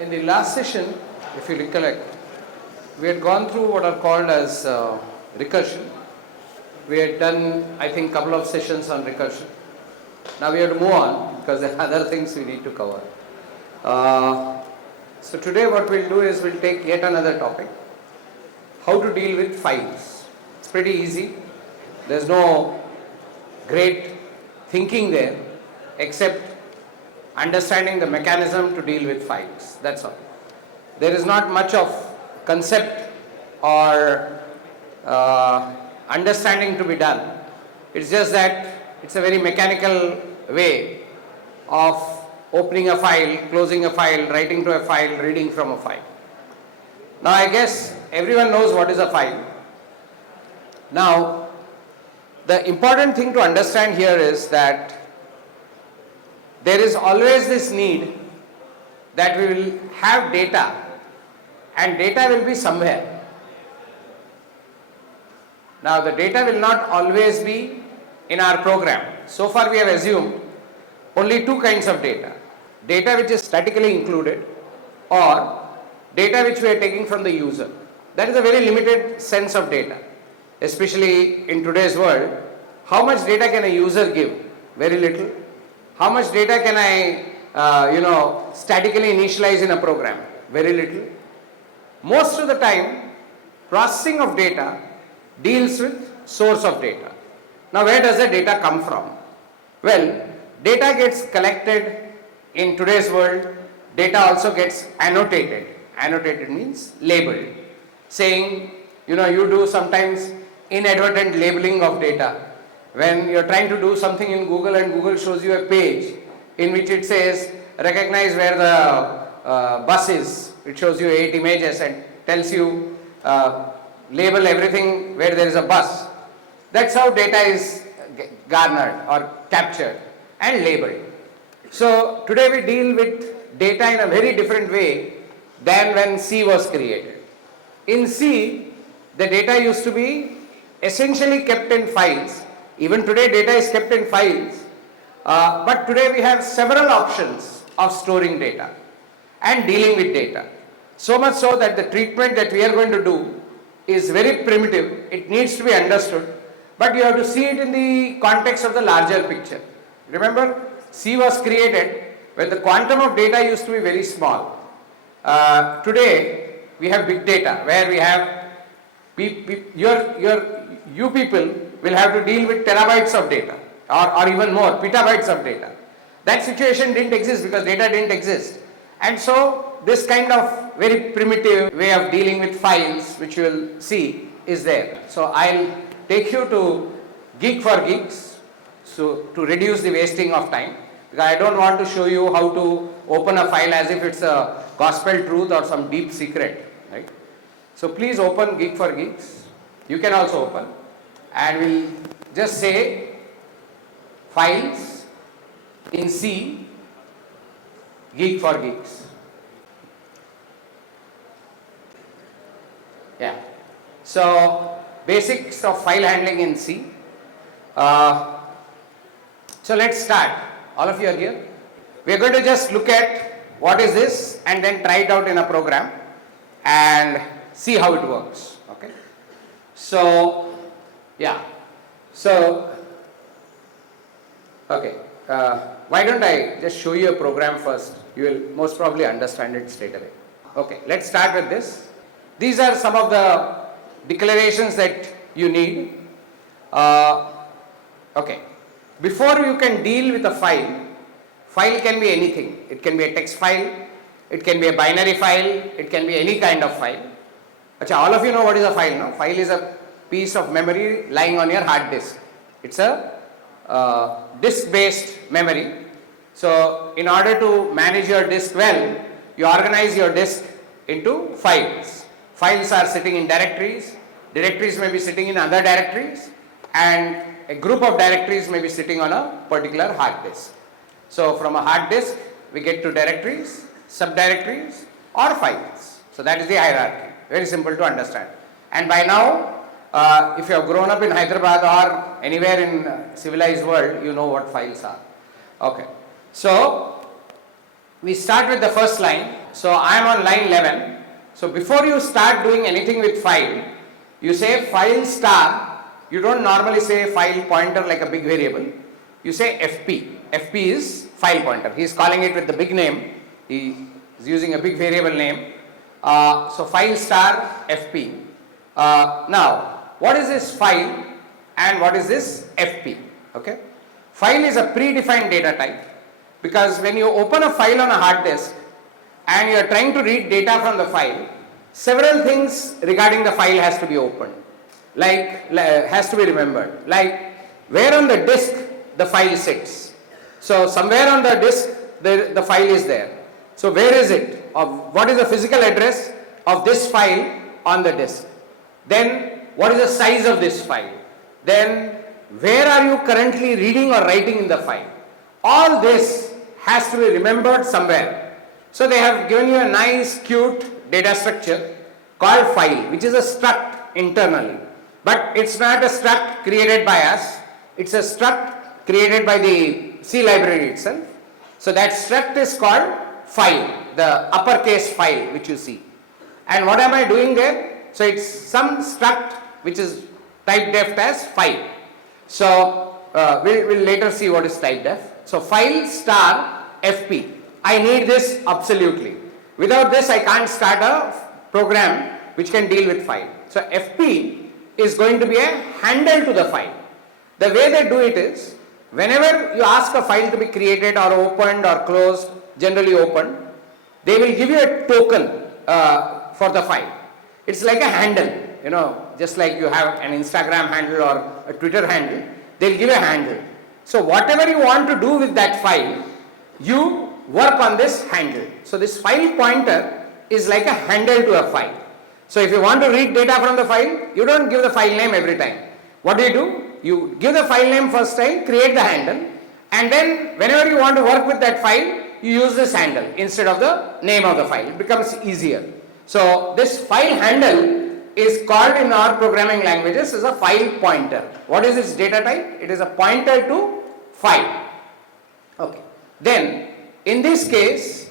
In the last session, if you recollect, we had gone through what are called as recursion. We had done, I think, couple of sessions on recursion. Now we have to move on because there are other things we need to cover. So today what we'll do is we'll take yet another topic, how to deal with files. It's pretty easy. There's no great thinking there except understanding the mechanism to deal with files. That's all. There is not much of concept or understanding to be done. It's just that it's a very mechanical way of opening a file, closing a file, writing to a file, reading from a file. Now I guess everyone knows what is a file. Now the important thing to understand here is that there is always this need that we will have data and data will be somewhere. Now the data will not always be in our program. So far we have assumed only two kinds of data. Data which is statically included or data which we are taking from the user. That is a very limited sense of data. Especially in today's world, how much data can a user give? Very little. How much data can I statically initialize in a program? Very little. Most of the time, processing of data deals with source of data. Now where does the data come from? Well, data gets collected in today's world. Data also gets annotated. Annotated means labeled. Saying, you do sometimes inadvertent labeling of data. When you're trying to do something in Google and Google shows you a page in which it says recognize where the bus is. It shows you 8 images and tells you label everything where there is a bus. That's how data is garnered or captured and labeled. So today we deal with data in a very different way than when C was created. In C, the data used to be essentially kept in files. Even today data is kept in files, but today we have several options of storing data and dealing with data. So much so that the treatment that we are going to do is very primitive. It needs to be understood, but you have to see it in the context of the larger picture. Remember, C was created when the quantum of data used to be very small. Today we have big data where we have you people will have to deal with terabytes of data or even more, petabytes of data. That situation didn't exist because data didn't exist. And so this kind of very primitive way of dealing with files, which you will see, is there. So I'll take you to Geek for Geeks, so to reduce the wasting of time. Because I don't want to show you how to open a file as if it's a gospel truth or some deep secret, right? So please open Geek for Geeks. You can also open. And we'll just say files in C, Geek for Geeks. Yeah. So basics of file handling in C. So let's start. All of you are here. We are going to just look at what is this and then try it out in a program and see how it works. Okay. So yeah. So okay. Why don't I just show you a program first? You will most probably understand it straight away. Okay. Let's start with this. These are some of the declarations that you need. Okay. Before you can deal with a file, file can be anything. It can be a text file, it can be a binary file, it can be any kind of file. Achha, all of you know what is a file, no? File is a piece of memory lying on your hard disk. It's a disk-based memory. So in order to manage your disk well, you organize your disk into files. Files are sitting in directories. Directories may be sitting in other directories, and a group of directories may be sitting on a particular hard disk. So from a hard disk, we get to directories, subdirectories or files. So that is the hierarchy. Very simple to understand. And by now, if you have grown up in Hyderabad or anywhere in civilized world, you know what files are. Okay. So we start with the first line. So I am on line 11. So before you start doing anything with file, you say file star. You don't normally say file pointer like a big variable. You say FP. FP is file pointer. He is calling it with the big name. He is using a big variable name. So file star FP. Now, what is this file and what is this FP? Okay. File is a predefined data type, because when you open a file on a hard disk and you are trying to read data from the file, several things regarding the file has to be opened, has to be remembered, like where on the disk the file sits. So somewhere on the disk the file is there. So where is it? What is the physical address of this file on the disk? Then what is the size of this file? Then where are you currently reading or writing in the file? All this has to be remembered somewhere. So they have given you a nice cute data structure called file, which is a struct internally. But it's not a struct created by us, it's a struct created by the C library itself. So that struct is called file, the uppercase file which you see. And what am I doing there? So it's some struct which is typedef as file. So we'll later see what is typedef. So file star FP. I need this absolutely. Without this I can't start a program which can deal with file. So FP is going to be a handle to the file. The way they do it is, whenever you ask a file to be created or opened or closed, generally opened, they will give you a token for the file. It's like a handle. Just like you have an Instagram handle or a Twitter handle, they'll give a handle. So whatever you want to do with that file, you work on this handle. So this file pointer is like a handle to a file. So if you want to read data from the file, you don't give the file name every time. What do? You give the file name first time, create the handle, and then whenever you want to work with that file, you use this handle instead of the name of the file. It becomes easier. So this file handle is called in our programming languages as a file pointer. What is its data type? It is a pointer to file. Okay. Then in this case,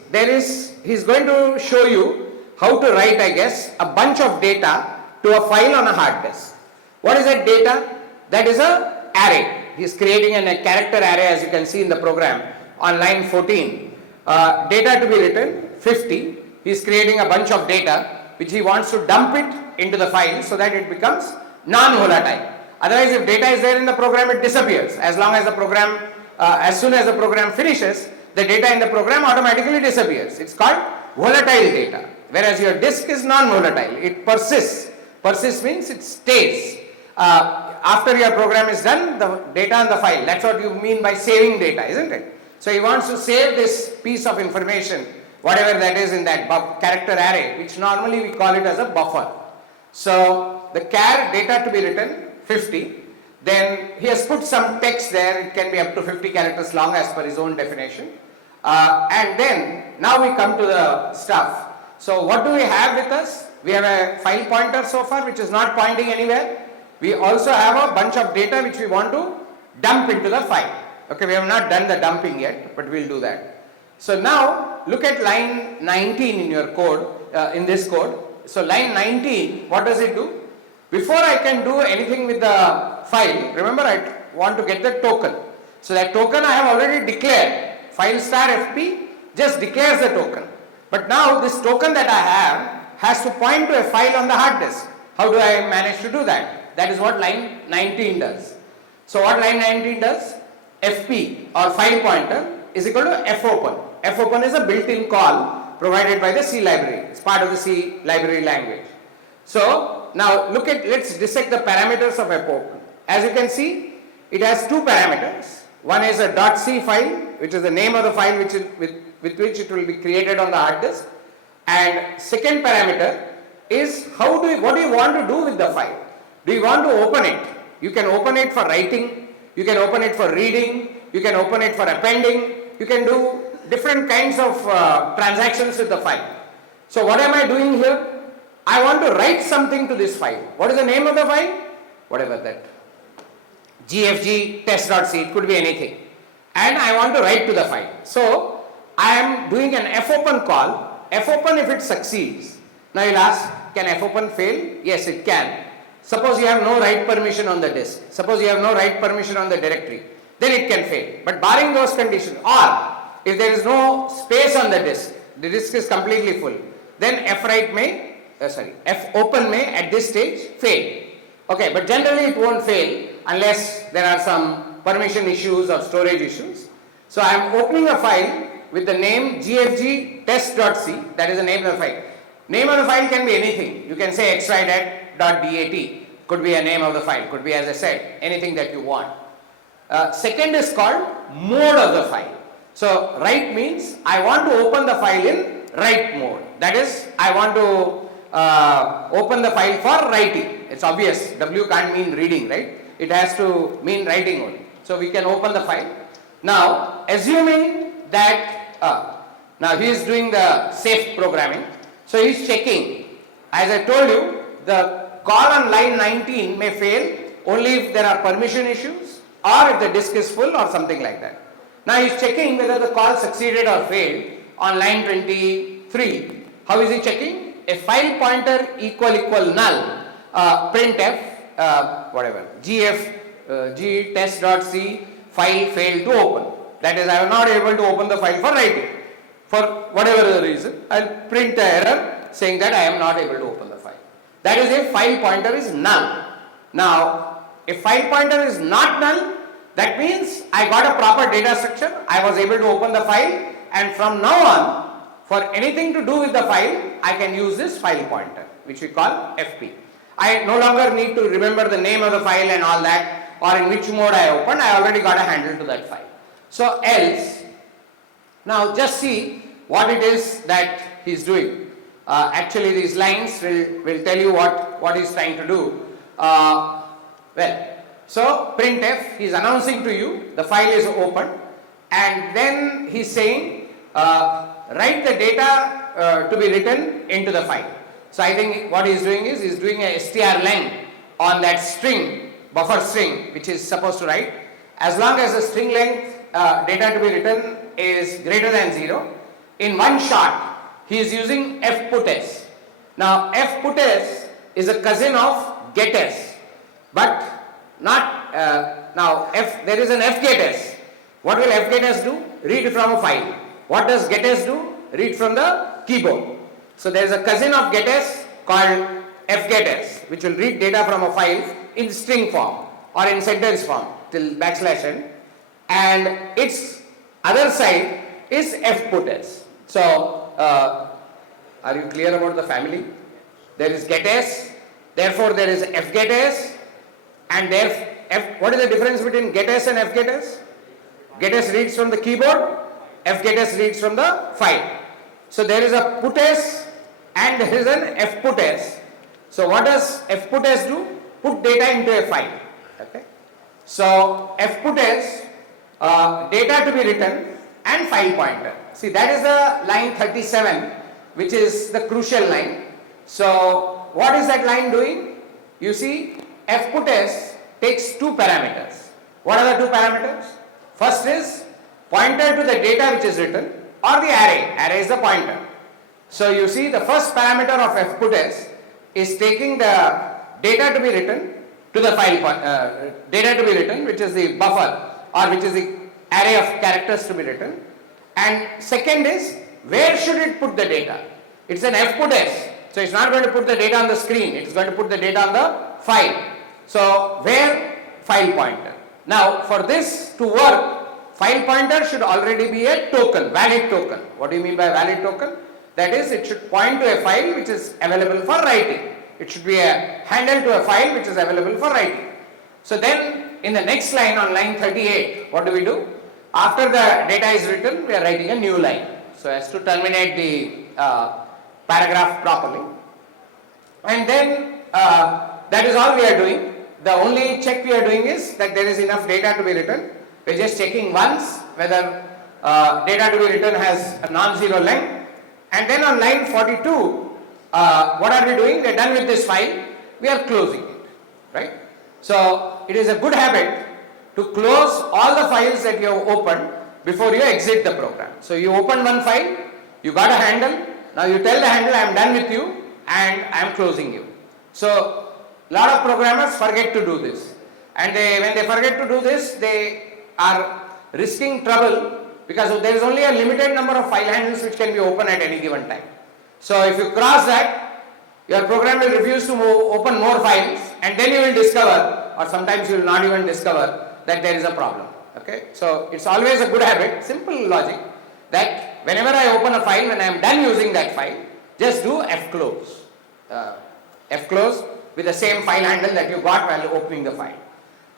he's going to show you how to write, I guess, a bunch of data to a file on a hard disk. What is that data? That is a array. He's creating a character array, as you can see in the program on line 14. Data to be written 50. He's creating a bunch of data which he wants to dump it into the file so that it becomes non-volatile. Otherwise, if data is there in the program, it disappears. As soon as the program finishes, the data in the program automatically disappears. It's called volatile data. Whereas your disk is non-volatile. It persists. Persist means it stays. After your program is done, the data in the file. That's what you mean by saving data, isn't it? So he wants to save this piece of information, whatever that is in that character array, which normally we call it as a buffer. So the char data to be written 50. Then he has put some text there. It can be up to 50 characters long as per his own definition. And then now we come to the stuff. So what do we have with us? We have a file pointer so far which is not pointing anywhere. We also have a bunch of data which we want to dump into the file. Okay, we have not done the dumping yet, but we'll do that. So now look at line 19 in your code, in this code. So line 19, what does it do? Before I can do anything with the file, remember I want to get the token. So that token I have already declared. File star FP just declares the token. But now this token that I have has to point to a file on the hard disk. How do I manage to do that? That is what line 19 does. So what line 19 does? FP or file pointer is equal to fopen. Fopen is a built-in call provided by the C library. It's part of the C library language. So now let's dissect the parameters of fopen. As you can see, it has two parameters. One is a .c file, which is the name of the file with which it will be created on the hard disk. And second parameter is what do you want to do with the file? Do you want to open it? You can open it for writing, you can open it for reading, you can open it for appending, you can do different kinds of transactions with the file. So what am I doing here? I want to write something to this file. What is the name of the file? Whatever that. GFG test.c, it could be anything. And I want to write to the file. So I am doing an fopen call fopen, if it succeeds, now you'll ask, can fopen fail? Yes, it can. Suppose you have no write permission on the disk, suppose you have no write permission on the directory, then it can fail. But barring those conditions, or if there is no space on the disk is completely full, then fopen may at this stage fail. Okay, but generally it won't fail unless there are some permission issues or storage issues. So I am opening a file with the name gfg test.c, that is the name of the file. Name of the file can be anything. You can say xydat.dat, could be a name of the file, could be, as I said, anything that you want. Second is called mode of the file. So write means I want to open the file in write mode. That is, I want to open the file for writing. It's obvious, W can't mean reading, right? It has to mean writing only. So we can open the file. Now, assuming that, now he is doing the safe programming. So he is checking. As I told you, the call on line 19 may fail only if there are permission issues or if the disk is full or something like that. Now he is checking whether the call succeeded or failed on line 23. How is he checking? A file pointer equal null, printf, whatever, g test.c, file failed to open. That is, I am not able to open the file for writing. For whatever the reason, I will print the error saying that I am not able to open the file. That is if file pointer is null. Now, if file pointer is not null, that means I got a proper data structure, I was able to open the file, and from now on, for anything to do with the file, I can use this file pointer, which we call FP. I no longer need to remember the name of the file and all that, or in which mode I opened, I already got a handle to that file. So else, now just see what it is that he is doing. Actually these lines will tell you what he is trying to do. So printf, he is announcing to you the file is open, and then he is saying write the data to be written into the file. So I think what he is doing is, he is doing a strlen on that string, buffer string, which is supposed to write. As long as the string length data to be written is greater than 0, in one shot he is using fputs. Now fputs is a cousin of getS, but not now there is an fgetS. What will fgetS do? Read from a file. What does getS do? Read from the keyboard. So there is a cousin of getS called fgetS, which will read data from a file in string form or in sentence form till \n, and its other side is fputs. So are you clear about the family? There is getS, therefore there is fgetS, and what is the difference between getS and fgetS? GetS reads from the keyboard, fgetS reads from the file. So there is a puts and there is an fputs. So what does fputs do? Put data into a file. Okay. So fputs, data to be written and file pointer. See, that is the line 37, which is the crucial line. So what is that line doing? You see, fputs takes two parameters. What are the two parameters? First is pointer to the data which is written, or the array. Array is the pointer. So you see, the first parameter of fputs is taking the data to be written to the file data to be written, which is the buffer, or which is the array of characters to be written. And second is, where should it put the data? It's an fputs, so it's not going to put the data on the screen, it's going to put the data on the file. So where? File pointer. Now for this to work, file pointer should already be a token, valid token. What do you mean by valid token? That is, it should point to a file which is available for writing. It should be a handle to a file which is available for writing. So then in the next line, on line 38, what do? After the data is written, we are writing a new line, so as to terminate the paragraph properly. And then that is all we are doing. The only check we are doing is that there is enough data to be written. We are just checking once whether data to be written has a non-zero length. And then on line 42, what are we doing? We are done with this file, we are closing it, right? So it is a good habit to close all the files that you have opened before you exit the program. So you open one file, you got a handle, Now you tell the handle I am done with you and I am closing you. So lot of programmers forget to do this, and when they forget to do this, they are risking trouble because there is only a limited number of file handles which can be opened at any given time. So if you cross that, your program will refuse to open more files, and then you will discover, or sometimes you will not even discover, that there is a problem. Okay, so it's always a good habit, simple logic, that whenever I open a file, when I am done using that file, just do fclose. Fclose with the same file handle that you got while opening the file.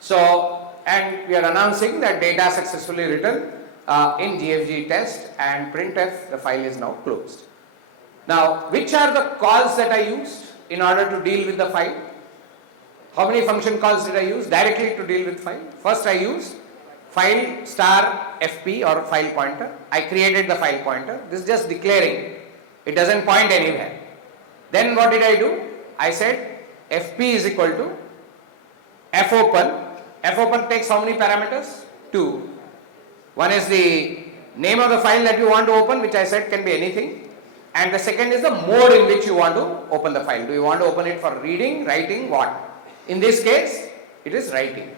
So, and we are announcing that data successfully written in GFG test and printf, the file is now closed. Now, which are the calls that I used in order to deal with the file? How many function calls did I use directly to deal with file? First I used file star fp or file pointer. I created the file pointer. This is just declaring. It doesn't point anywhere. Then what did I do? I said fp is equal to fopen. Fopen takes how many parameters? 2. One is the name of the file that you want to open, which I said can be anything. And the second is the mode in which you want to open the file. Do you want to open it for reading, writing, what? In this case, it is writing.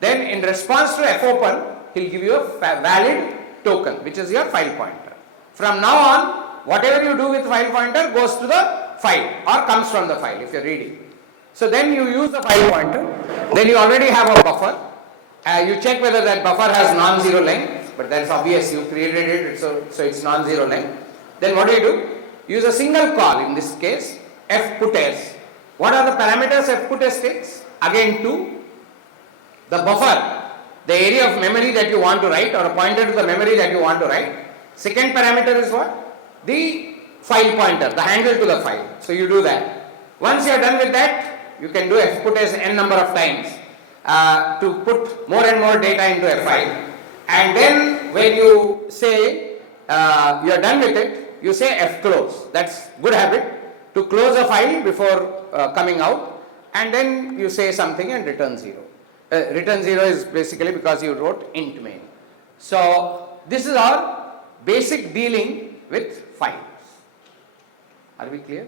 Then in response to fopen, he will give you a valid token, which is your file pointer. From now on, whatever you do with file pointer goes to the file or comes from the file if you are reading. So then you use the file pointer, then you already have a buffer. You check whether that buffer has non-zero length, but that is obvious, you created it, so it's non-zero length. Then what do? Use a single call, in this case fputs. What are the parameters fputs takes? Again 2. The buffer, the area of memory that you want to write, or a pointer to the memory that you want to write. Second parameter is what? The file pointer, the handle to the file. So you do that. Once you are done with that, you can do fputs n number of times to put more and more data into a file. And then when you say you are done with it, you say fclose. That's good habit, to close a file before coming out, and then you say something and return 0. Return 0 is basically because you wrote int main. So this is our basic dealing with files. Are we clear?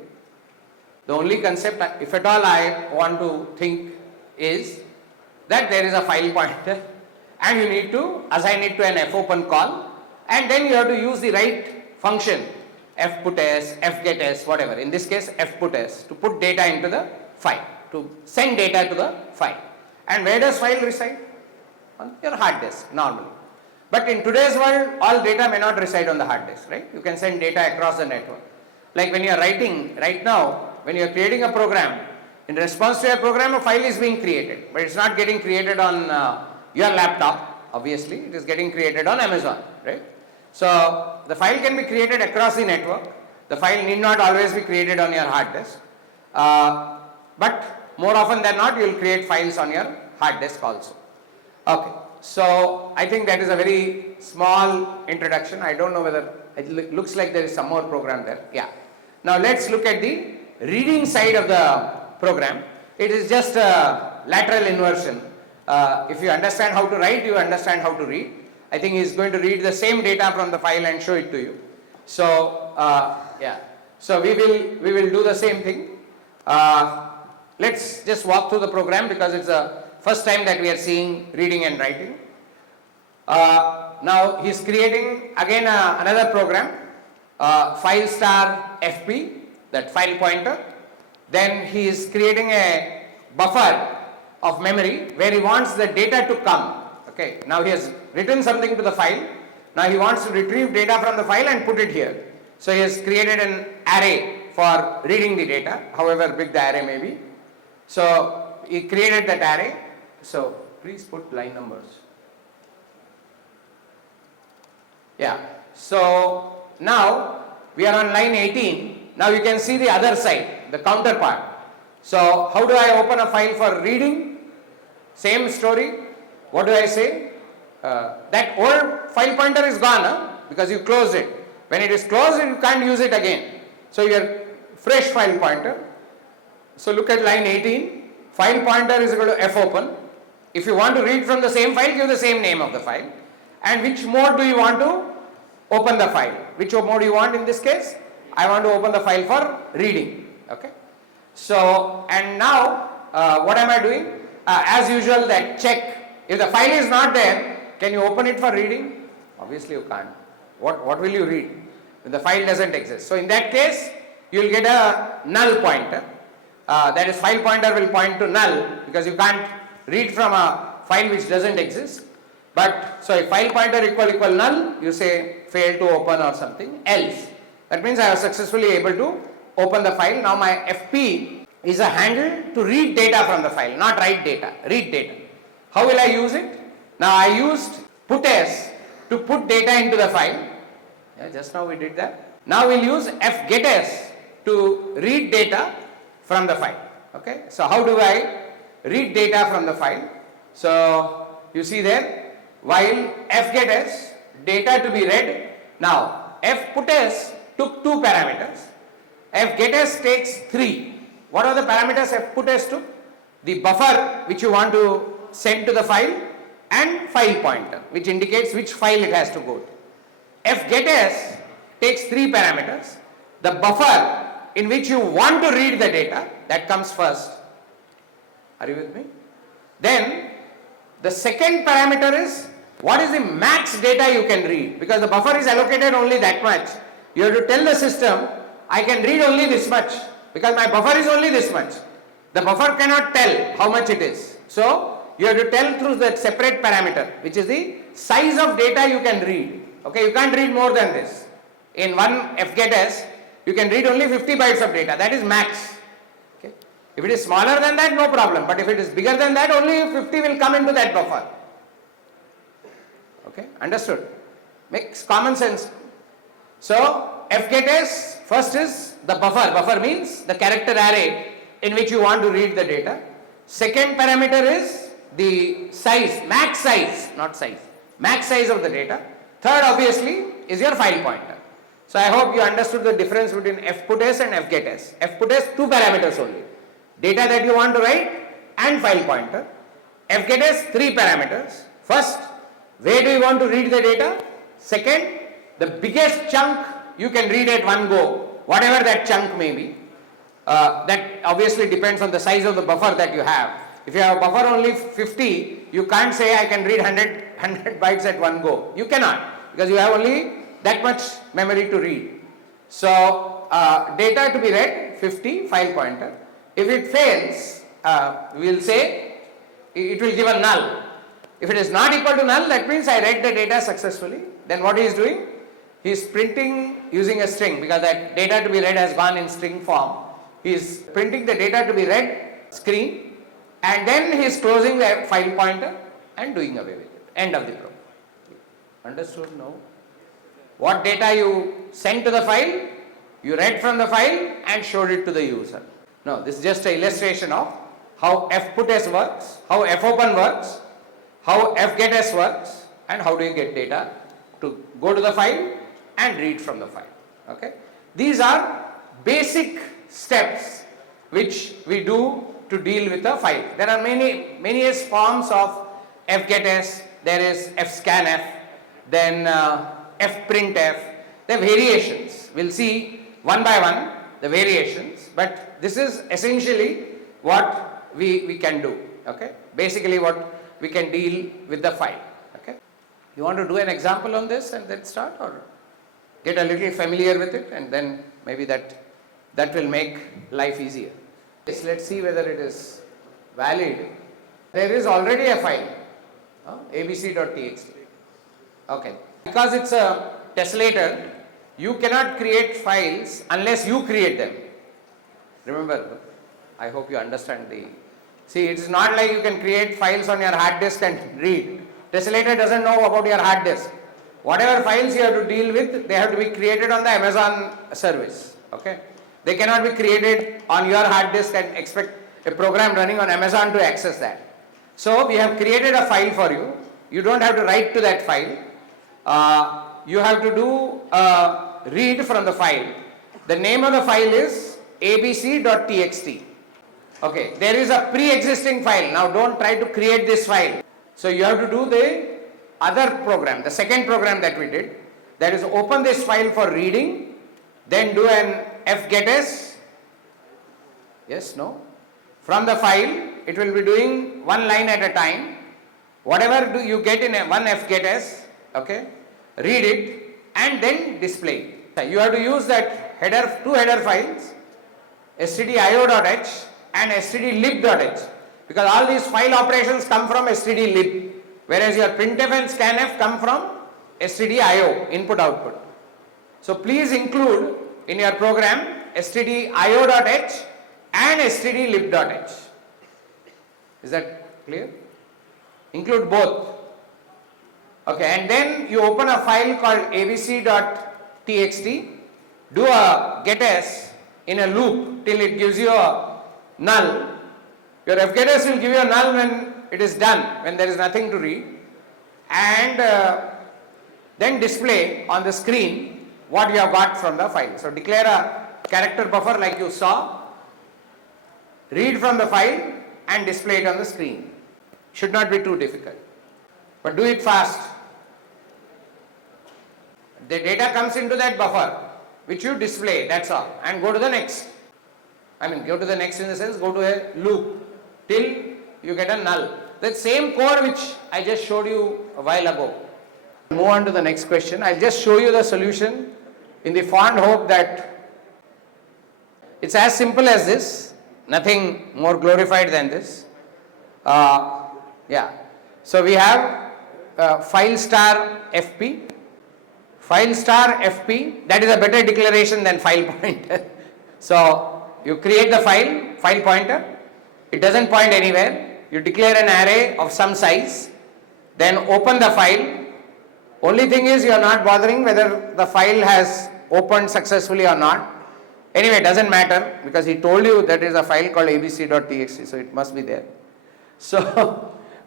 The only concept, if at all I want to think, is that there is a file pointer and you need to assign it to an fopen call, and then you have to use the right function, fputs, fgets, whatever. In this case fputs, to put data into the file, to send data to the file. And where does file reside? On your hard disk normally. But in today's world, all data may not reside on the hard disk, right? You can send data across the network. Like when you are writing right now, when you are creating a program, in response to your program, a file is being created, but it's not getting created on your laptop, obviously, it is getting created on Amazon, right? So the file can be created across the network. The file need not always be created on your hard disk, but more often than not, you will create files on your hard disk also. Okay, so I think that is a very small introduction. I don't know whether it looks like there is some more program there. Yeah. Now let's look at the reading side of the program. It is just a lateral inversion. If you understand how to write, you understand how to read. I think he is going to read the same data from the file and show it to you. So yeah, so we will do the same thing. Let's just walk through the program because it's the first time that we are seeing reading and writing. Now he is creating again another program, file star fp, that file pointer. Then he is creating a buffer of memory where he wants the data to come. Okay, now he has written something to the file. Now he wants to retrieve data from the file and put it here. So he has created an array for reading the data, however big the array may be. So he created that array. So please put line numbers. Yeah, so now we are on line 18. Now you can see the other side, the counterpart. So how do I open a file for reading? Same story. What do I say? That old file pointer is gone, huh? Because you closed it. When it is closed, you can't use it again. So your fresh file pointer. So look at line 18. File pointer is equal to fopen. If you want to read from the same file, give the same name of the file. And which mode do you want to open the file? Which mode you want in this case? I want to open the file for reading. Okay. So, and now what am I doing? As usual, that check, if the file is not there, can you open it for reading? Obviously you can't. What will you read if the file doesn't exist? So in that case, you will get a null pointer. That is, file pointer will point to null, because you can't read from a file which doesn't exist. But so if file pointer equal null, you say fail to open or something else. That means I was successfully able to open the file. Now my FP is a handle to read data from the file, not write data, read data. How will I use it? Now I used putS to put data into the file. Yeah, just now we did that. Now we'll use fgetS to read data from the file. Okay, so how do I read data from the file? So you see there, while fgetS, data to be read. Now fputS took two parameters. fgetS takes 3. What are the parameters fputS took? The buffer which you want to send to the file and file pointer, which indicates which file it has to go to. fgetS takes 3 parameters. The buffer in which you want to read the data, that comes first. Are you with me? Then the second parameter is what is the max data you can read, because the buffer is allocated only that much. You have to tell the system, I can read only this much, because my buffer is only this much. The buffer cannot tell how much it is. So you have to tell through that separate parameter, which is the size of data you can read. Okay, you can't read more than this. In one fgetS, you can read only 50 bytes of data, that is max. Okay. If it is smaller than that, no problem, but if it is bigger than that, only 50 will come into that buffer. Okay, understood? Makes common sense. So fgetS, first is the buffer. Buffer means the character array in which you want to read the data. Second parameter is the size, max size, not size, max size of the data. Third obviously is your file pointer. So I hope you understood the difference between fputS and fgetS. fputS, 2 parameters only, data that you want to write and file pointer. fgetS, 3 parameters. First, where do you want to read the data? Second, the biggest chunk you can read at one go, whatever that chunk may be. That obviously depends on the size of the buffer that you have. If you have a buffer only 50, you can't say I can read 100 bytes at one go. You cannot, because you have only that much memory to read. So data to be read 50, file pointer. If it fails, we will say it will give a null. If it is not equal to null, that means I read the data successfully. Then what he is doing? He is printing using a string, because that data to be read has gone in string form. He is printing the data to be read screen, and then he is closing the file pointer and doing away with it. End of the program. Understood? No? What data you sent to the file, you read from the file and showed it to the user. No, this is just an illustration of how fputS works, how fopen works, how fgetS works, and how do you get data to go to the file and read from the file. Okay, these are basic steps which we do to deal with a file. There are many forms of fgetS. There is fscanf, then fprintf. The variations, we'll see one by one the variations, but this is essentially what we can do. Okay, basically what we can deal with the file. Okay, you want to do an example on this and then start, or get a little familiar with it, and then maybe that will make life easier. Yes, let's see whether it is valid. There is already a file, abc.txt. Okay, because it's a tessellator, you cannot create files unless you create them. Remember, I hope you understand the... See, it's not like you can create files on your hard disk and read. Tessellator doesn't know about your hard disk. Whatever files you have to deal with, they have to be created on the Amazon service. Okay, they cannot be created on your hard disk and expect a program running on Amazon to access that. So we have created a file for you. You don't have to write to that file. You have to do read from the file. The name of the file is abc.txt. Okay, there is a pre-existing file. Now don't try to create this file. So you have to do the other program, the second program that we did, that is open this file for reading then do an fgetS. Yes, no? From the file, it will be doing one line at a time. Whatever do you get in one fgetS, okay, read it and then display it. You have to use that header, two header files, stdio.h and stdlib.h, because all these file operations come from stdlib, whereas your printf and scanf come from stdio, input output. So please include in your program stdio.h and stdlib.h. Is that clear? Include both. Okay, and then you open a file called abc.txt, do a getS in a loop till it gives you a null. Your fgetS will give you a null when it is done, when there is nothing to read, and then display on the screen what you have got from the file. So declare a character buffer like you saw, read from the file and display it on the screen. Should not be too difficult, but do it fast. The data comes into that buffer which you display, that's all, and go to the next. Go to the next in the sense, go to a loop till you get a null. That same code which I just showed you a while ago. Move on to the next question. I'll just show you the solution in the fond hope that it's as simple as this, nothing more glorified than this. So we have file star fp. File star fp, that is a better declaration than file pointer. So you create the file pointer, it doesn't point anywhere. You declare an array of some size, then open the file. Only thing is you are not bothering whether the file has opened successfully or not. Anyway, it doesn't matter because he told you that is a file called abc.txt, so it must be there. So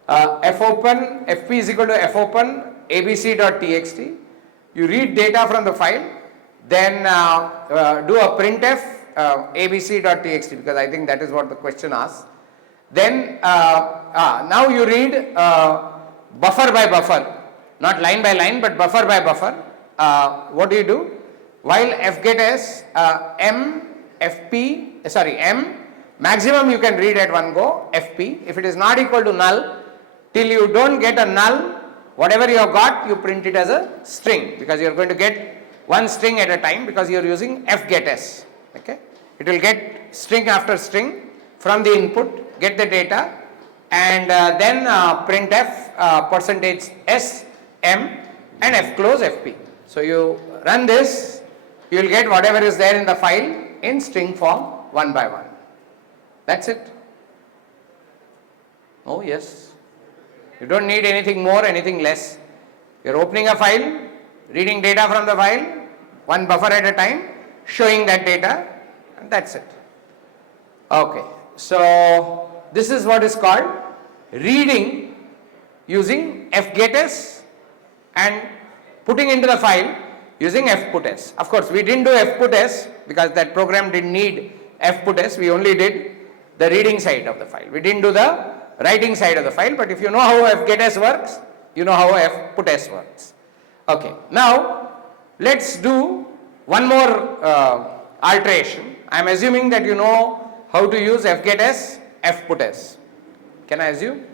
fopen, fp is equal to fopen abc.txt. You read data from the file, then do a printf abc.txt, because I think that is what the question asks. Then now you read buffer by buffer, not line by line, but buffer by buffer. What do? While fgetS m maximum you can read at one go, fp. If it is not equal to null, till you don't get a null, whatever you have got, you print it as a string, because you are going to get one string at a time, because you are using fgetS. Okay, it will get string after string from the input, get the data, and then printf percentage s m and f close fp. So you run this, you will get whatever is there in the file in string form one by one. That's it. Oh yes. You don't need anything more, anything less. You are opening a file, reading data from the file, one buffer at a time, showing that data, and that's it. Okay, so this is what is called reading using fgetS and putting into the file using fputS. Of course, we didn't do fputS because that program didn't need fputS. We only did the reading side of the file. We didn't do the writing side of the file, but if you know how fgetS works, you know how fputS works. Okay, now let's do one more alteration. I am assuming that you know how to use fgetS, fputS. Can I assume?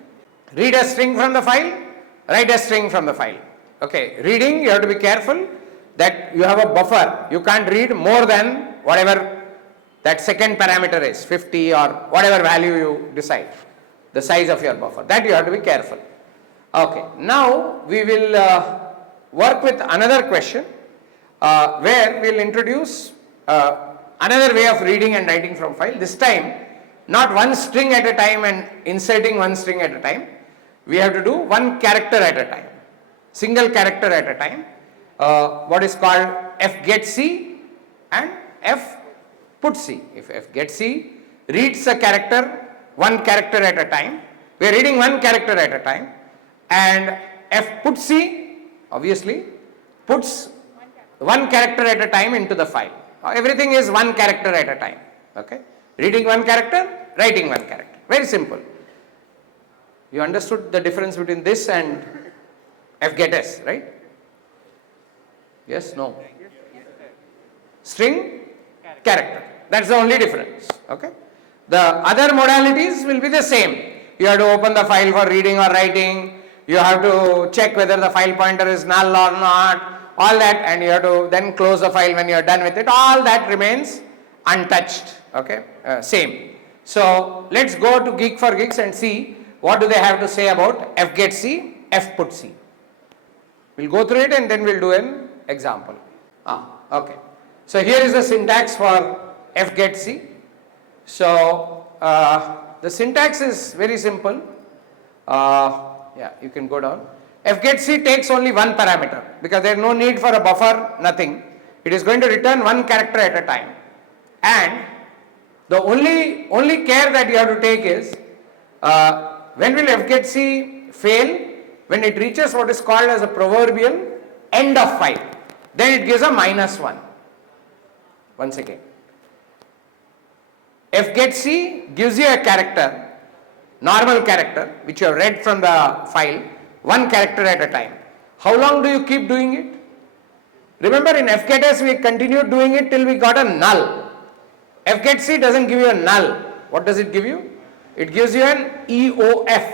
Read a string from the file, write a string from the file. Okay, reading, you have to be careful that you have a buffer. You can't read more than whatever that second parameter is, 50 or whatever value you decide, the size of your buffer. That you have to be careful. Okay, now we will work with another question where we will introduce another way of reading and writing from file. This time, not one string at a time and inserting one string at a time. We have to do one character at a time, single character at a time. What is called fgetC and fputC. If fgetC reads a character, one character at a time, we are reading one character at a time, and fputC obviously puts one character at a time into the file. Everything is one character at a time. Okay, reading one character, writing one character. Very simple. You understood the difference between this and fgetS, right? Yes, no? string, character. That's the only difference. Okay. The other modalities will be the same. You have to open the file for reading or writing. You have to check whether the file pointer is null or not. All that, and you have to then close the file when you are done with it. All that remains untouched. Okay. Same. So let's go to Geek for Geeks and see what do they have to say about fgetc, fputc. We'll go through it and then we'll do an example. Okay. So here is the syntax for fgetc. So the syntax is very simple. Yeah, you can go down. fgetc takes only one parameter because there is no need for a buffer, nothing. It is going to return one character at a time. And the only care that you have to take is when will fgetc fail? When it reaches what is called as a proverbial end of file. Then it gives a -1. Once again. fgetc gives you a character, normal character, which you have read from the file, one character at a time. How long do you keep doing it? Remember, in fgets we continued doing it till we got a null. fgetc doesn't give you a null. What does it give you? It gives you an EOF.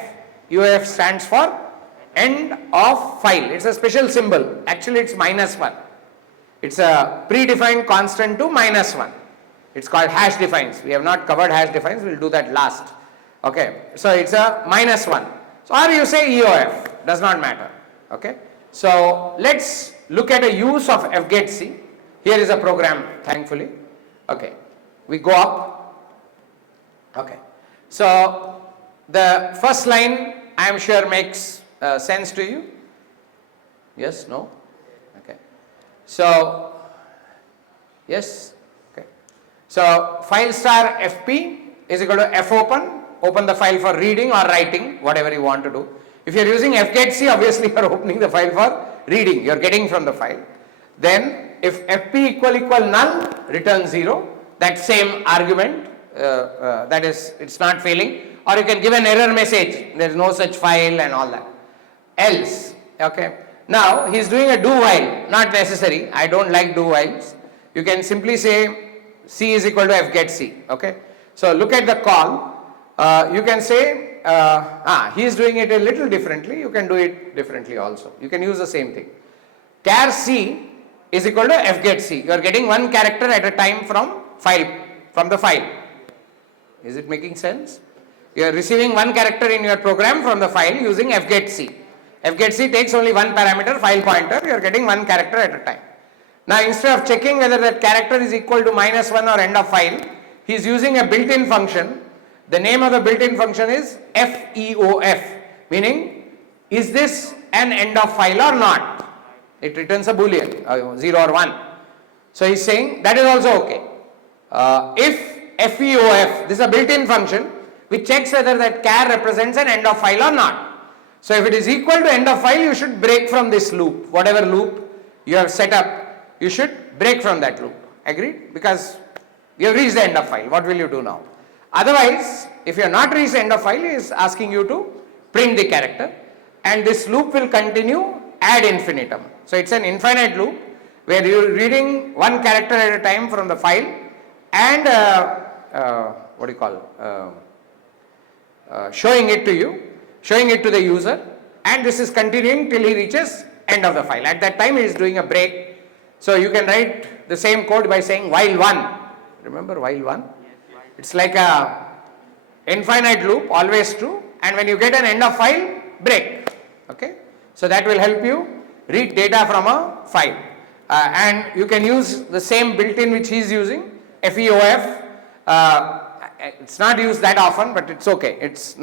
EOF stands for end of file. It's a special symbol. Actually, it's -1. It's a predefined constant to -1. It's called hash defines. We have not covered hash defines. We'll do that last. Okay. So it's a -1. So, or you say EOF. Does not matter. Okay. So let's look at a use of fgetc. Here is a program, thankfully. Okay. We go up. Okay. So the first line I am sure makes sense to you. Yes? No? Okay. So, yes? Okay. So file star fp is equal to fopen. Open the file for reading or writing, whatever you want to do. If you are using fgetc, obviously you are opening the file for reading. You are getting from the file. Then if fp equal null, return 0. That same argument, that is, it's not failing. Or you can give an error message. There is no such file and all that. Else. Okay. Now he is doing a do while. Not necessary. I don't like do whiles. You can simply say c is equal to fgetc. Okay. So look at the call. You can say he is doing it a little differently. You can do it differently also. You can use the same thing. Char c is equal to fgetc. You are getting one character at a time from the file. Is it making sense? You are receiving one character in your program from the file using fgetc. fgetc takes only one parameter, file pointer. You are getting one character at a time. Now instead of checking whether that character is equal to -1 or end of file, he is using a built-in function. The name of the built-in function is FEOF, meaning is this an end of file or not? It returns a boolean, 0 or 1. So he is saying that is also okay. If FEOF, this is a built-in function which checks whether that char represents an end of file or not. So if it is equal to end of file, you should break from this loop. Whatever loop you have set up, you should break from that loop. Agreed? Because you have reached the end of file. What will you do now? Otherwise, if you have not reached the end of file, he is asking you to print the character, and this loop will continue ad infinitum. So it's an infinite loop where you are reading one character at a time from the file and what do you call showing it to you, showing it to the user, and this is continuing till he reaches end of the file. At that time he is doing a break. So you can write the same code by saying while 1. Remember while 1? It's like a infinite loop, always true, and when you get an end of file, break. Okay. So that will help you read data from a file. And you can use the same built-in which he is using, FEOF. It's not used that often, but it's okay. It's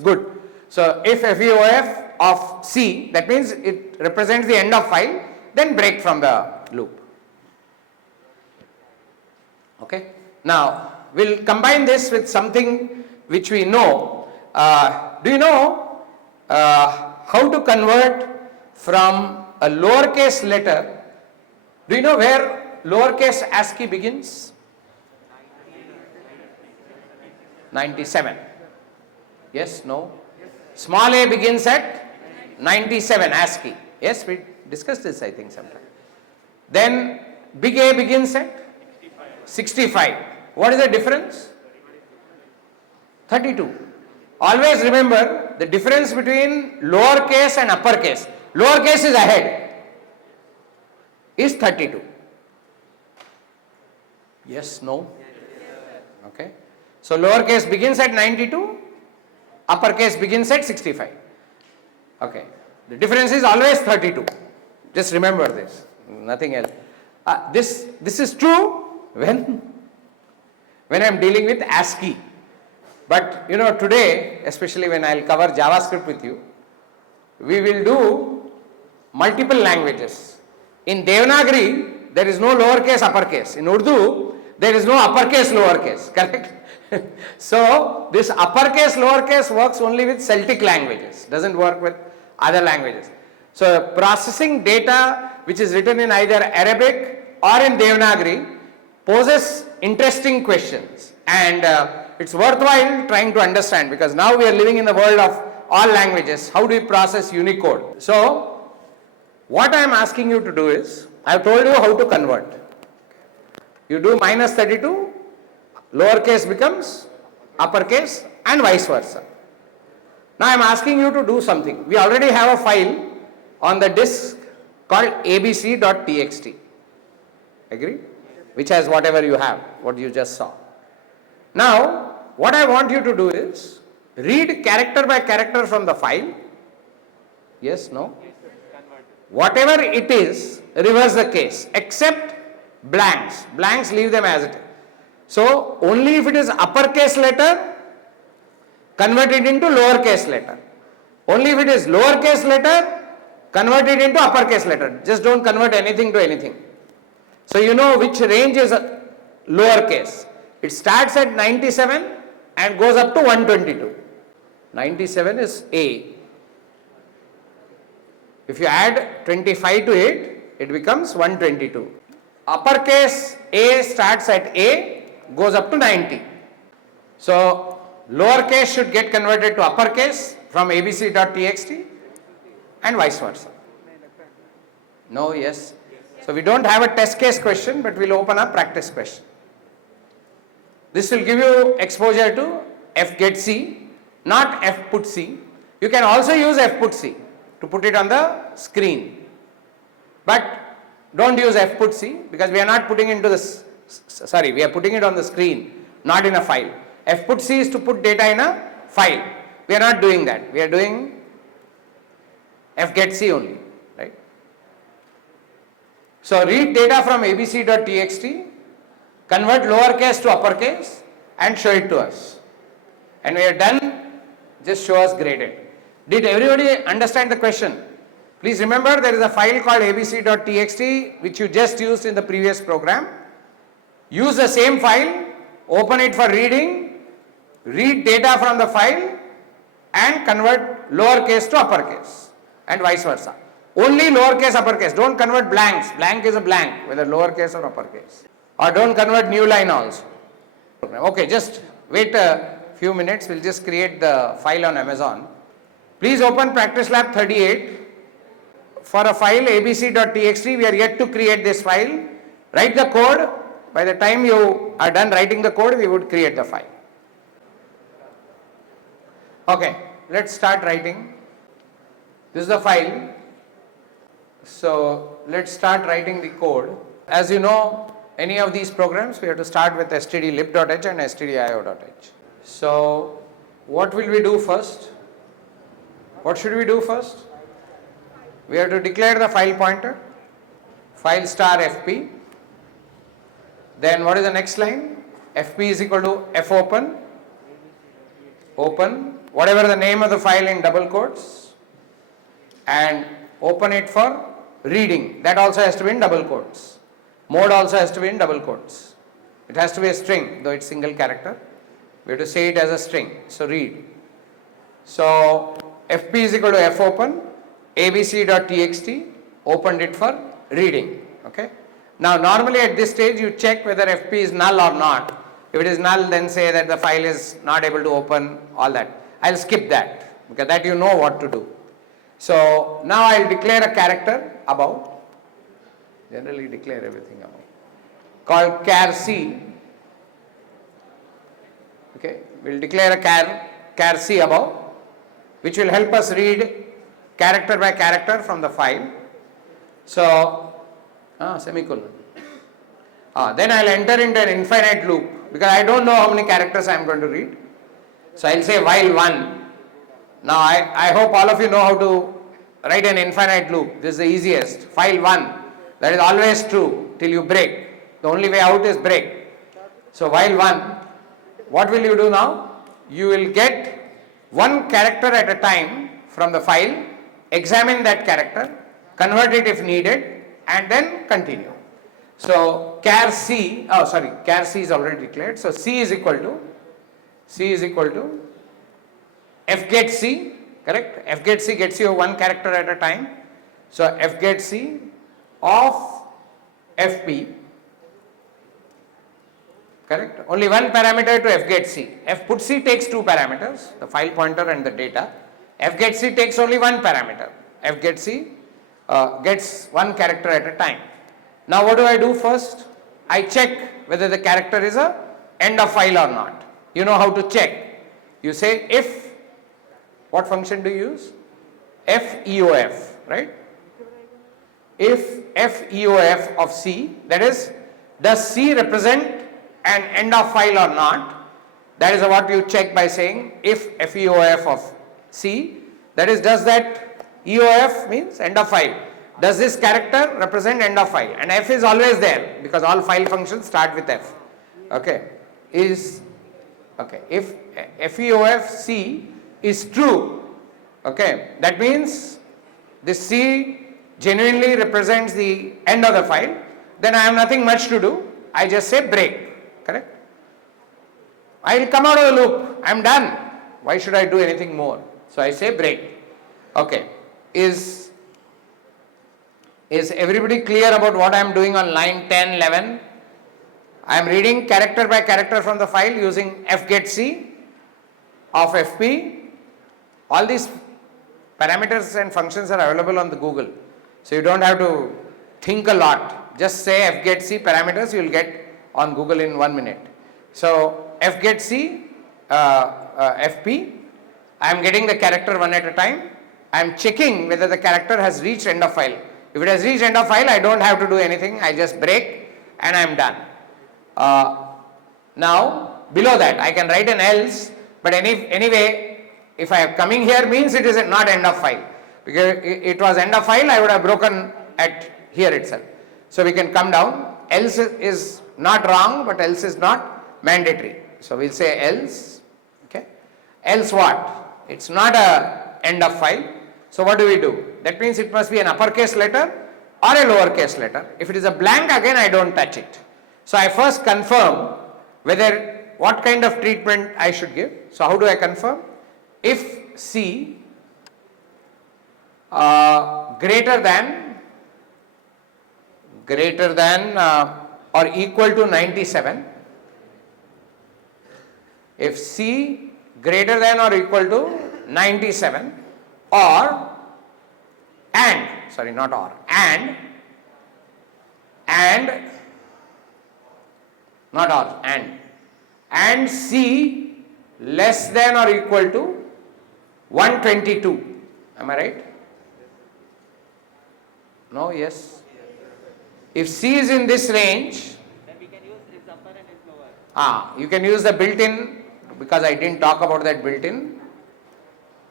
good. So if FEOF of C, that means it represents the end of file, then break from the loop. Okay. Now we'll combine this with something which we know. Do you know how to convert from a lowercase letter? Do you know where lowercase ASCII begins? 97. Yes, no? Small a begins at 97 ASCII. Yes, we discussed this I think sometime. Then big A begins at 65. What is the difference? 32. Always remember the difference between lowercase and uppercase. Lowercase is ahead, is 32. Yes, no? Okay. So lowercase begins at 92, uppercase begins at 65. Okay. The difference is always 32. Just remember this, nothing else. This is true when I am dealing with ASCII. But you know, today, especially when I will cover JavaScript with you, we will do multiple languages. In Devanagari, there is no lowercase uppercase. In Urdu, there is no uppercase lowercase, correct? So this uppercase lowercase works only with Celtic languages, doesn't work with other languages. So processing data which is written in either Arabic or in Devanagari poses interesting questions, and it's worthwhile trying to understand, because now we are living in the world of all languages. How do we process Unicode? So what I am asking you to do is, I have told you how to convert. You do minus 32, lowercase becomes uppercase and vice versa. Now I am asking you to do something. We already have a file on the disk called abc.txt. Agree? Which has whatever you have, what you just saw. Now, what I want you to do is read character by character from the file. Yes, no? Whatever it is, reverse the case, except blanks. Blanks, leave them as it is. So, only if it is uppercase letter, convert it into lowercase letter. Only if it is lowercase letter, convert it into uppercase letter. Just don't convert anything to anything. So, you know which range is lowercase. It starts at 97 and goes up to 122. 97 is A. If you add 25 to it, it becomes 122. Uppercase A starts at A, goes up to 90. So lowercase should get converted to uppercase from abc.txt and vice versa. No, yes. So we don't have a test case question, but we'll open a practice question. This will give you exposure to fgetC, not fputC. You can also use fputC to put it on the screen. But don't use fputC, because we are not putting into this, we are putting it on the screen, not in a file. FputC is to put data in a file. We are not doing that. We are doing fgetC only, right? So read data from abc.txt, convert lowercase to uppercase and show it to us. And we are done, just show us graded. Did everybody understand the question? Please remember, there is a file called abc.txt which you just used in the previous program. Use the same file, open it for reading, read data from the file and convert lowercase to uppercase and vice versa. Only lowercase, uppercase. Don't convert blanks. Blank is a blank, whether lowercase or uppercase. Or don't convert new line also. Okay, just wait a few minutes. We'll just create the file on Amazon. Please open Practice Lab 38. For a file abc.txt, we are yet to create this file. Write the code. By the time you are done writing the code, we would create the file. Okay, let's start writing. This is the file. So let's start writing the code. As you know, any of these programs, we have to start with stdlib.h and stdio.h. So what will we do first? What should we do first? We have to declare the file pointer, file star fp. Then what is the next line? fp is equal to fopen, open, whatever the name of the file in double quotes, and open it for reading. That also has to be in double quotes. Mode also has to be in double quotes. It has to be a string, though it's single character. We have to say it as a string. So read. So fp is equal to fopen, abc.txt, opened it for reading. Okay. Now normally at this stage you check whether fp is null or not. If it is null, then say that the file is not able to open, all that. I'll skip that, because that you know what to do. So now I'll declare a character above. Generally declare everything above. called char C. Okay, we'll declare a char C above, which will help us read character by character from the file. So, semicolon. Then I'll enter into an infinite loop because I don't know how many characters I am going to read. So I'll say while 1. Now I hope all of you know how to write an infinite loop. This is the easiest. While 1, that is always true till you break. The only way out is break. So while 1, what will you do now? You will get one character at a time from the file, examine that character, convert it if needed, and then continue. So char C is already declared. So C is equal to fget C, correct? Fget C gets you one character at a time. So fget C of fp, correct? Only one parameter to fget C. Fput C takes two parameters, the file pointer and the data. Fget C takes only one parameter. Fget C gets one character at a time. Now what do I do first? I check whether the character is a end of file or not. You know how to check. You say if, what function do you use? FEOF, right? If FEOF of C, that is, does C represent an end of file or not? That is what you check by saying if FEOF of C, that is, does that EOF means end of file. Does this character represent end of file? And F is always there because all file functions start with F. Okay, if FEOF C is true, okay, that means this C genuinely represents the end of the file, then I have nothing much to do. I just say break, correct? I will come out of the loop. I am done. Why should I do anything more? So I say break. Okay, is everybody clear about what I am doing on line 10, 11? I am reading character by character from the file using fget C of fp. All these parameters and functions are available on the Google. So you don't have to think a lot. Just say fget C parameters, you will get on Google in 1 minute. So fget C fp, I am getting the character one at a time. I am checking whether the character has reached end of file. If it has reached end of file, I don't have to do anything. I just break and I am done. Now below that I can write an else, but anyway, if I am coming here means it is not end of file. Because it was end of file, I would have broken at here itself. So we can come down. Else is not wrong, but else is not mandatory. So we'll say else. Okay. Else what? It's not a end of file. So what do we do? That means it must be an uppercase letter or a lowercase letter. If it is a blank, again I don't touch it. So I first confirm whether what kind of treatment I should give. So how do I confirm? If C greater than or equal to 97, if C greater than or equal to 97 or and C less than or equal to 122. Am I right? No, yes. If C is in this range, then we can use its upper and its lower. You can use the built-in, because I didn't talk about that built-in.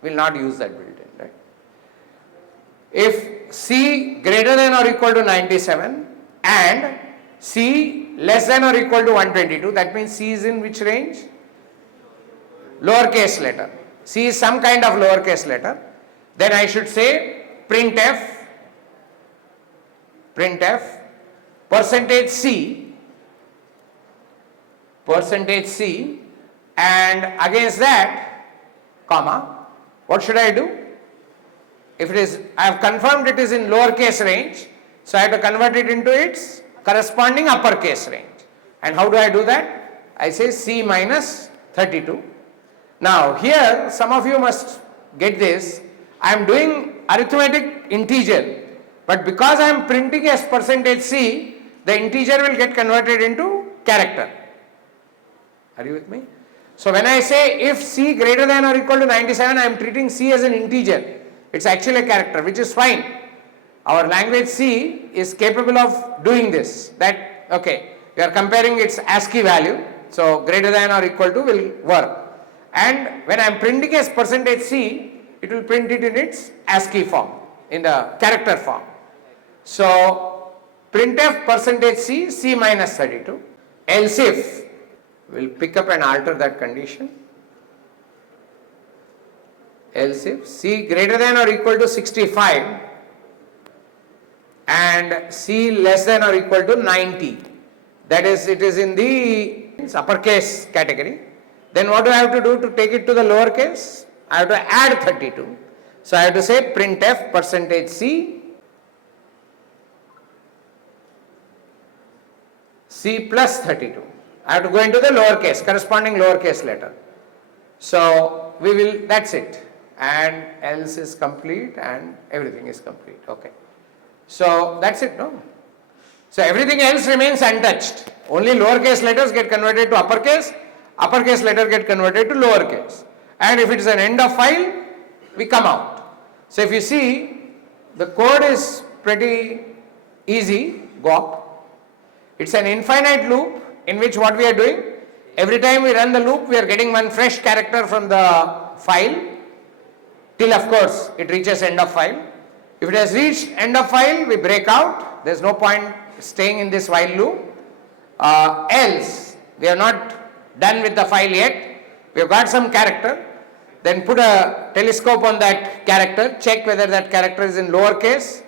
Will not use that built-in, right? If C greater than or equal to 97 and C less than or equal to 122, that means C is in which range? Lowercase letter. C is some kind of lowercase letter. Then I should say printf percentage C, and against that comma, what should I do? If it is, I have confirmed it is in lowercase range, so I have to convert it into its corresponding uppercase range. And how do I do that? I say C minus 32. Now here some of you must get this. I am doing arithmetic integer, but because I am printing as percentage C, the integer will get converted into character. Are you with me? So when I say if C greater than or equal to 97, I am treating C as an integer. It's actually a character, which is fine. Our language C is capable of doing this. That, okay, we are comparing its ASCII value. So greater than or equal to will work. And when I am printing as %C, it will print it in its ASCII form, in the character form. So printf %C, C minus 32. Else if, we'll pick up and alter that condition. Else if C greater than or equal to 65 and C less than or equal to 90. That is, it is in the uppercase category. Then what do I have to do to take it to the lowercase? I have to add 32. So I have to say printf %C, C plus 32. I have to go into the lowercase, corresponding lowercase letter. So we will, that's it. And else is complete and everything is complete. Okay. So that's it, no? So everything else remains untouched. Only lowercase letters get converted to uppercase letter get converted to lowercase. And if it is an end of file, we come out. So if you see, the code is pretty easy, GOP. It's an infinite loop in which what we are doing, every time we run the loop, we are getting one fresh character from the file till of course it reaches end of file. If it has reached end of file, we break out. There is no point staying in this while loop. Else, we are not done with the file yet. We have got some character. Then put a telescope on that character. Check whether that character is in lowercase.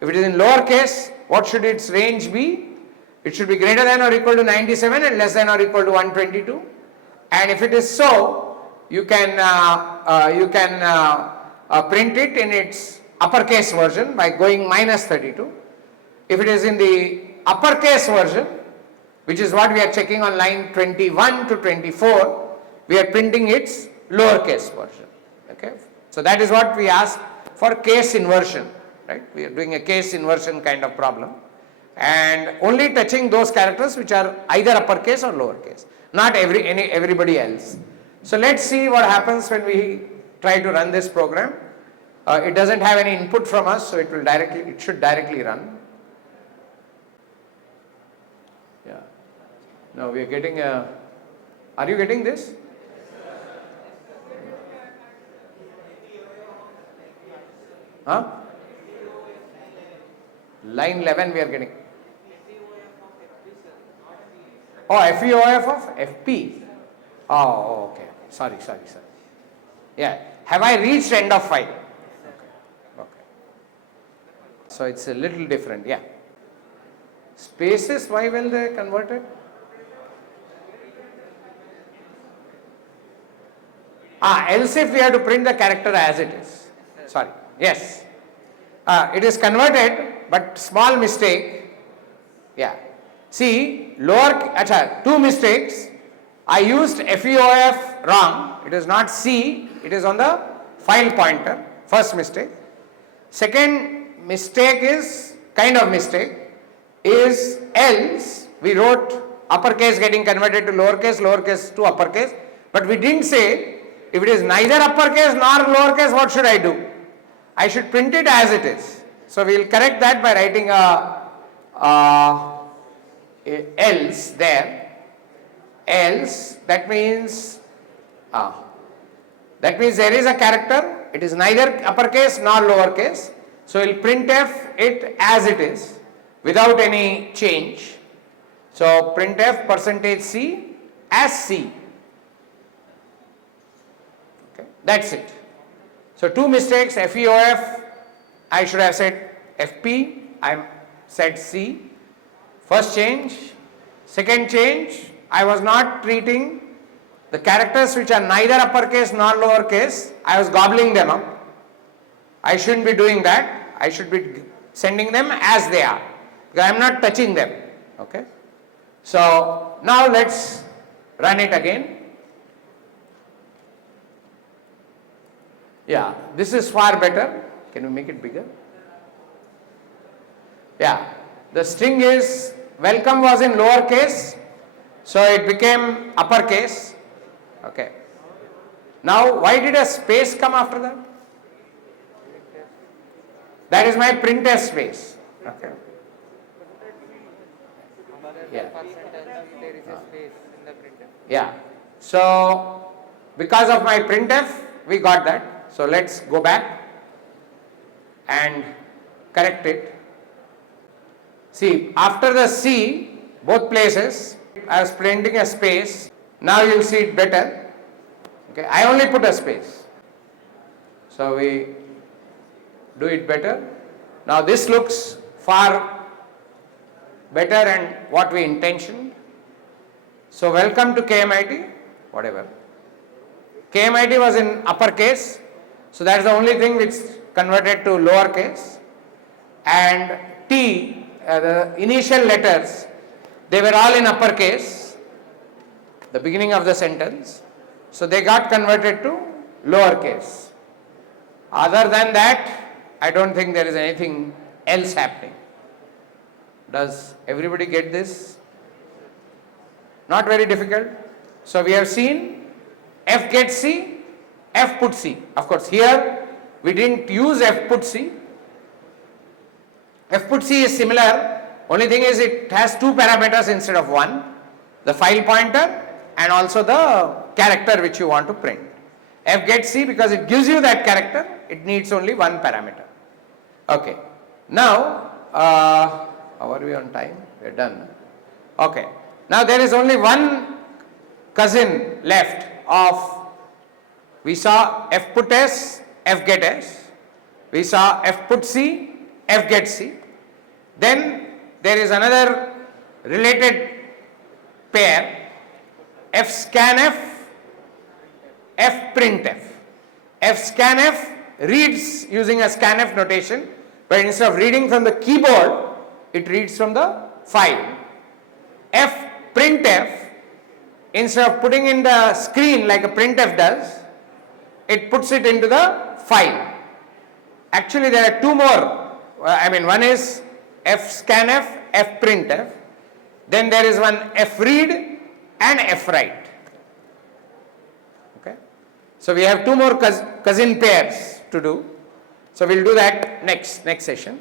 If it is in lowercase, what should its range be? It should be greater than or equal to 97 and less than or equal to 122. And if it is so, you can print it in its uppercase version by going minus 32. If it is in the uppercase version, which is what we are checking on line 21 to 24, we are printing its lowercase version. Okay, so that is what we ask for case inversion, right? We are doing a case inversion kind of problem, and only touching those characters which are either uppercase or lowercase, not everybody else. So let's see what happens when we try to run this program. It doesn't have any input from us, so it should directly run. Yeah. Now we are getting a. Are you getting this? Huh? Line 11 we are getting. Oh, FEOF of FP. Oh, okay. Sorry. Yeah. Have I reached end of file? Okay. So it's a little different. Yeah. Spaces, why will they convert it? Else if we have to print the character as it is. Sorry. Yes. It is converted, but small mistake. Yeah. See, two mistakes. I used FEOF wrong. It is not C. It is on the file pointer. First mistake. Second mistake is kind of mistake. Is else we wrote uppercase getting converted to lowercase, lowercase to uppercase, but we didn't say if it is neither uppercase nor lowercase, what should I do? I should print it as it is. So we will correct that by writing a else there. Else, that means there is a character. It is neither uppercase nor lowercase. So we will printf it as it is, without any change. So printf %C as C. Okay, that's it. So two mistakes, FEOF, I should have said FP, I said C. First change. Second change, I was not treating the characters which are neither uppercase nor lowercase, I was gobbling them up. I shouldn't be doing that. I should be sending them as they are, because I am not touching them. Okay. So now let's run it again. Yeah, this is far better. Can you make it bigger? Yeah, the string is welcome was in lower case, so it became uppercase. Okay. Now, why did a space come after that? That is my printf space. Okay. Yeah. There is a space in the printer. Yeah. So, because of my printf, we got that. So, let's go back and correct it. See, after the C, both places, I was printing a space. Now you will see it better. Okay, I only put a space. So we do it better. Now this looks far better and what we intentioned. So welcome to KMIT, whatever. KMIT was in uppercase, so that is the only thing which converted to lowercase. And T, the initial letters, they were all in uppercase, the beginning of the sentence. So they got converted to lowercase. Other than that, I don't think there is anything else happening. Does everybody get this? Not very difficult. So we have seen F gets C, F put C. Of course, here we didn't use F put C. F put C is similar. Only thing is it has two parameters instead of one. The file pointer and also the character which you want to print. F gets C because it gives you that character. It needs only one parameter. Okay. Now, how are we on time? We are done. Okay. Now there is only one cousin left of, we saw F put S, F get S. We saw F put C, F get C. Then there is another related pair, F scan F, F print F. F scan F reads using a scanf notation, but instead of reading from the keyboard, it reads from the file. F printf, instead of putting in the screen like a printf does, it puts it into the file. Actually, there are two more. One is F scanf, F printf. Then there is one F read and F write. Okay. So we have two more cousin pairs to do. So we'll do that next session.